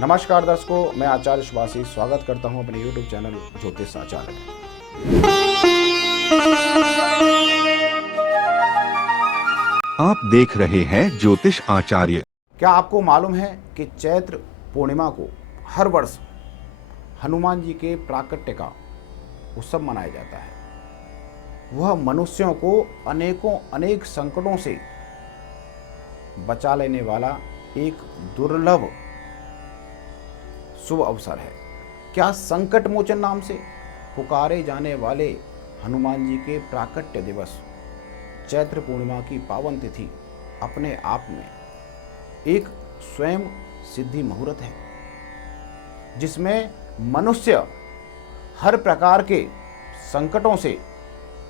नमस्कार दर्शकों, मैं आचार्य सुभाषी स्वागत करता हूं अपने YouTube चैनल ज्योतिष आचार्य में। आप देख रहे हैं ज्योतिष आचार्य। क्या आपको मालूम है कि चैत्र पूर्णिमा को हर वर्ष हनुमान जी के प्राकट्य का उत्सव मनाया जाता है। वह मनुष्यों को अनेक संकटों से बचा लेने वाला एक दुर्लभ शुभ अवसर है। क्या संकट मोचन नाम से पुकारे जाने वाले हनुमान जी के प्राकट्य दिवस चैत्र पूर्णिमा की पावन तिथि अपने आप में एक स्वयं सिद्धि मुहूर्त है, जिसमें मनुष्य हर प्रकार के संकटों से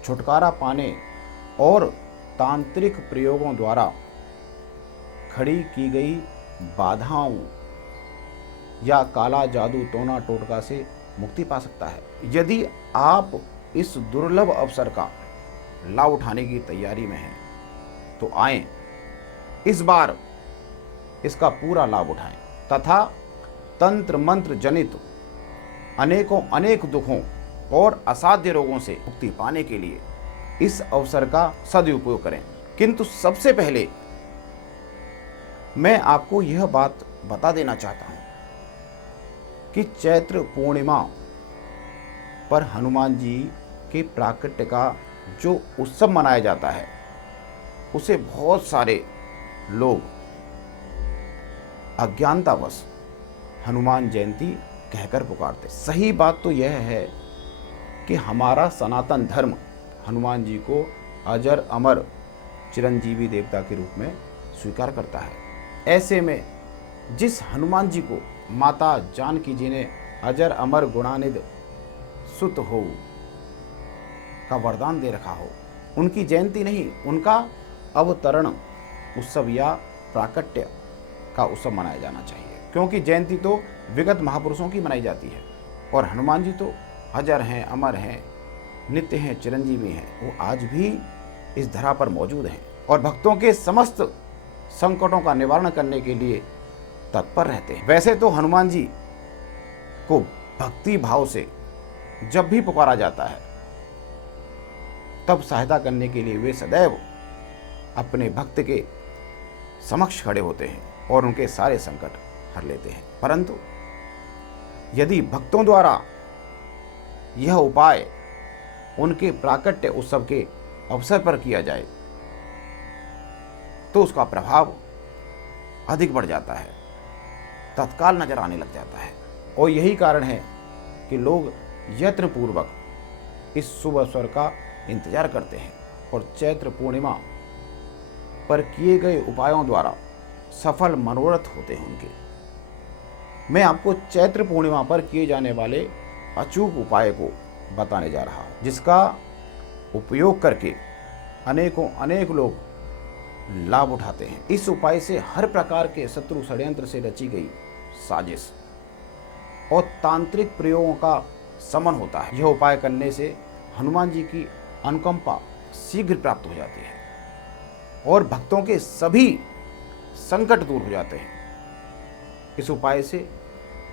छुटकारा पाने और तांत्रिक प्रयोगों द्वारा खड़ी की गई बाधाओं या काला जादू टोना टोटका से मुक्ति पा सकता है। यदि आप इस दुर्लभ अवसर का लाभ उठाने की तैयारी में हैं तो आएं, इस बार इसका पूरा लाभ उठाएं तथा तंत्र मंत्र जनित अनेक दुखों और असाध्य रोगों से मुक्ति पाने के लिए इस अवसर का सदुपयोग करें। किंतु सबसे पहले मैं आपको यह बात बता देना चाहता हूं कि चैत्र पूर्णिमा पर हनुमान जी के प्राकट्य का जो उत्सव मनाया जाता है उसे बहुत सारे लोग अज्ञानतावश हनुमान जयंती कहकर पुकारते। सही बात तो यह है कि हमारा सनातन धर्म हनुमान जी को अजर अमर चिरंजीवी देवता के रूप में स्वीकार करता है। ऐसे में जिस हनुमान जी को माता जानकी जी ने अजर अमर गुणानिध सुत हो का वरदान दे रखा हो, उनकी जयंती नहीं, उनका अवतरण उत्सव या प्राकट्य का उत्सव मनाया जाना चाहिए। क्योंकि जयंती तो विगत महापुरुषों की मनाई जाती है और हनुमान जी तो अजर हैं, अमर हैं, नित्य हैं, चिरंजीवी हैं। वो आज भी इस धरा पर मौजूद हैं और भक्तों के समस्त संकटों का निवारण करने के लिए तत्पर रहते हैं। वैसे तो हनुमान जी को भक्ति भाव से जब भी पुकारा जाता है तब सहायता करने के लिए वे सदैव अपने भक्त के समक्ष खड़े होते हैं और उनके सारे संकट हर लेते हैं। परंतु यदि भक्तों द्वारा यह उपाय उनके प्राकट्य उत्सव के अवसर पर किया जाए तो उसका प्रभाव अधिक बढ़ जाता है, तत्काल नजर आने लग जाता है। और यही कारण है कि लोग यत्नपूर्वक इस शुभ अवसर का इंतजार करते हैं और चैत्र पूर्णिमा पर किए गए उपायों द्वारा सफल मनोरथ होते हैं उनके। मैं आपको चैत्र पूर्णिमा पर किए जाने वाले अचूक उपाय को बताने जा रहा हूं, जिसका उपयोग करके अनेक लोग लाभ उठाते हैं। इस उपाय से हर प्रकार के शत्रु षड्यंत्र से रची गई साजिश और तांत्रिक प्रयोगों का समन होता है। यह उपाय करने से हनुमान जी की अनुकंपा शीघ्र प्राप्त हो जाती है और भक्तों के सभी संकट दूर हो जाते हैं। इस उपाय से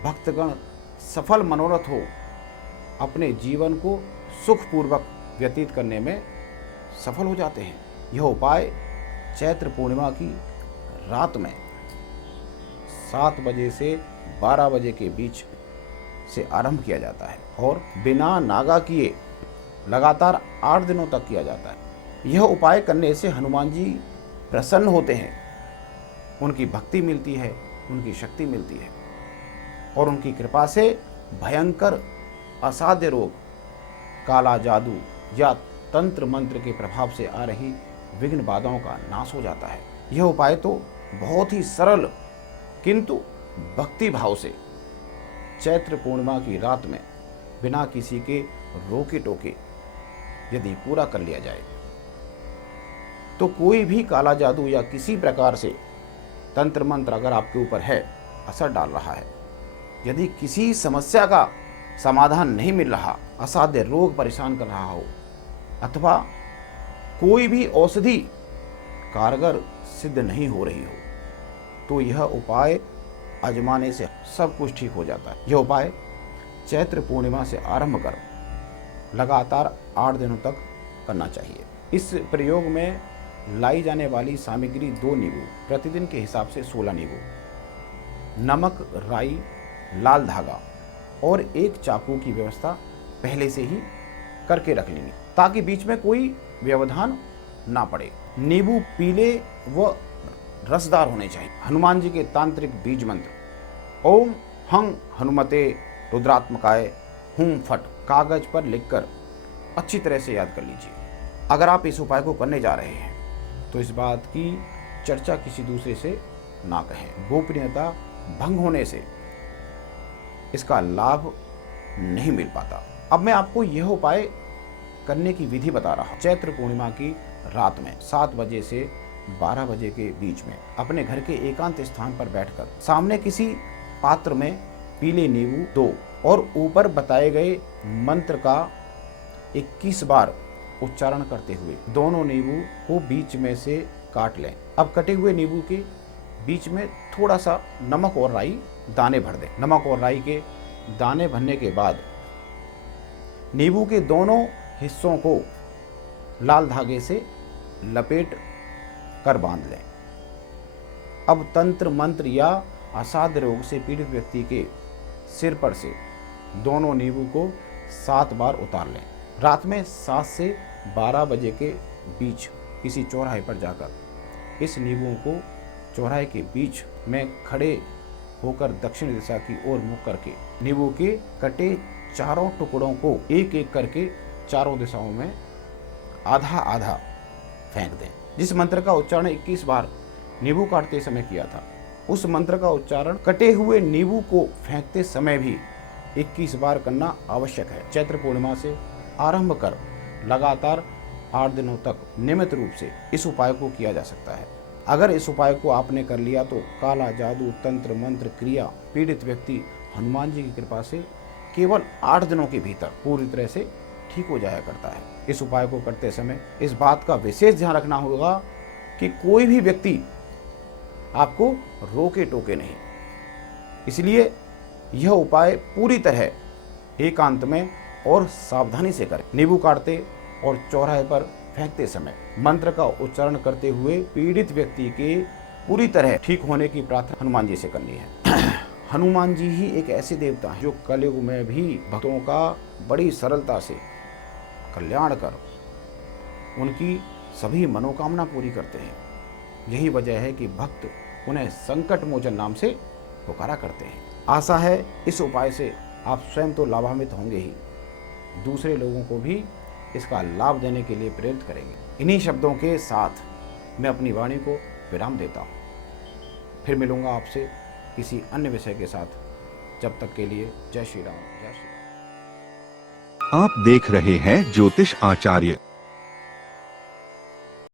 भक्तगण सफल मनोरथ हो अपने जीवन को सुखपूर्वक व्यतीत करने में सफल हो जाते हैं। यह उपाय चैत्र पूर्णिमा की रात में 7 बजे से 12 बजे के बीच से आरंभ किया जाता है और बिना नागा किए लगातार 8 दिनों तक किया जाता है। यह उपाय करने से हनुमान जी प्रसन्न होते हैं, उनकी भक्ति मिलती है, उनकी शक्ति मिलती है और उनकी कृपा से भयंकर असाध्य रोग, काला जादू या तंत्र मंत्र के प्रभाव से आ रही विघ्न बाधाओं का नाश हो जाता है। यह उपाय तो बहुत ही सरल किंतु भक्ति भाव से चैत्र पूर्णिमा की रात में बिना किसी के रोके टोके यदि पूरा कर लिया जाए तो कोई भी काला जादू या किसी प्रकार से तंत्र मंत्र अगर आपके ऊपर है, असर डाल रहा है, यदि किसी समस्या का समाधान नहीं मिल रहा, असाध्य रोग परेशान कर रहा हो अथवा कोई भी औषधि कारगर सिद्ध नहीं हो रही हो, तो यह उपाय आजमाने से सब कुछ ठीक हो जाता है। यह उपाय चैत्र पूर्णिमा से आरंभ कर लगातार 8 दिनों तक करना चाहिए। इस प्रयोग में लाई जाने वाली सामग्री 2 नींबू, प्रतिदिन के हिसाब से 16 नींबू, नमक, राई, लाल धागा और एक चाकू की व्यवस्था पहले से ही करके रख लेंगे ताकि बीच में कोई व्यवधान ना पड़े। नींबू पीले व रसदार होने चाहिए। हनुमान जी के तांत्रिक बीज मंत्र ओम हं हनुमते रुद्रात्मकाय हुम फट कागज पर लिखकर अच्छी तरह से याद कर लीजिए। अगर आप इस उपाय को करने जा रहे हैं तो इस बात की चर्चा किसी दूसरे से ना कहें। गोपनीयता भंग होने से इसका लाभ नहीं मिल पाता। अब मैं आपको यह उपाय करने की विधि बता रहा हूं। चैत्र पूर्णिमा की रात में 7 बजे से 12 बजे के बीच में अपने घर के एकांत स्थान पर बैठकर सामने किसी पात्र में पीले नींबू 2 और ऊपर बताए गए मंत्र का 21 बार उच्चारण करते हुए दोनों नींबू को बीच में से काट लें। अब कटे हुए नींबू के बीच में थोड़ा सा नमक और राई दाने भर दें। नमक और राई के दाने भरने के बाद नींबू के दोनों हिस्सों को लाल धागे से लपेट कर बांध लें। अब तंत्र मंत्र या असाध्य रोग से पीड़ित व्यक्ति के सिर पर से दोनों नींबू को 7 बार उतार लें। रात में 7 से 12 बजे के बीच किसी चौराहे पर जाकर इस नींबुओं को चौराहे के बीच में खड़े होकर दक्षिण दिशा की ओर मुख करके नींबू के कटे चारों टुकड़ों को एक एक करके चारों दिशाओं में आधा आधा फेंक दें। जिस मंत्र का उच्चारण 21 बार नींबू काटते समय किया था, उस मंत्र का उच्चारण कटे हुए नींबू को फेंकते समय भी 21 बार करना आवश्यक है। चैत्र पूर्णिमा से आरंभ कर लगातार 8 दिनों तक नियमित रूप से इस उपाय को किया जा सकता है। अगर इस उपाय को आपने कर लिया तो काला जादू, तंत्र मंत्र क्रिया पीड़ित व्यक्ति हनुमान जी की कृपा से केवल 8 दिनों के भीतर पूरी तरह से ठीक हो जाया करता है। इस उपाय को करते समय इस बात का विशेष ध्यान रखना होगा कि कोई भी व्यक्ति आपको रोके टोके नहीं। इसलिए यह उपाय पूरी तरह एकांत में और सावधानी से करें। नींबू काटते और चौराहे पर फेंकते समय मंत्र का उच्चारण करते हुए पीड़ित व्यक्ति के पूरी तरह ठीक होने की प्रार्थना हनुमान जी से करनी है। हनुमान जी ही एक ऐसे देवता हैं जो कलयुग में भी भक्तों का बड़ी सरलता से कल्याण कर उनकी सभी मनोकामना पूरी करते हैं। यही वजह है कि भक्त उन्हें संकट मोचन नाम से पुकारा करते हैं। आशा है इस उपाय से आप स्वयं तो लाभान्वित होंगे ही, दूसरे लोगों को भी इसका लाभ देने के लिए प्रेरित करेंगे। इन्हीं शब्दों के साथ मैं अपनी वाणी को विराम देता हूँ। फिर मिलूंगा आपसे किसी अन्य विषय के साथ। जब तक के लिए जय श्री राम, जय श्री राम। आप देख रहे हैं ज्योतिष आचार्य।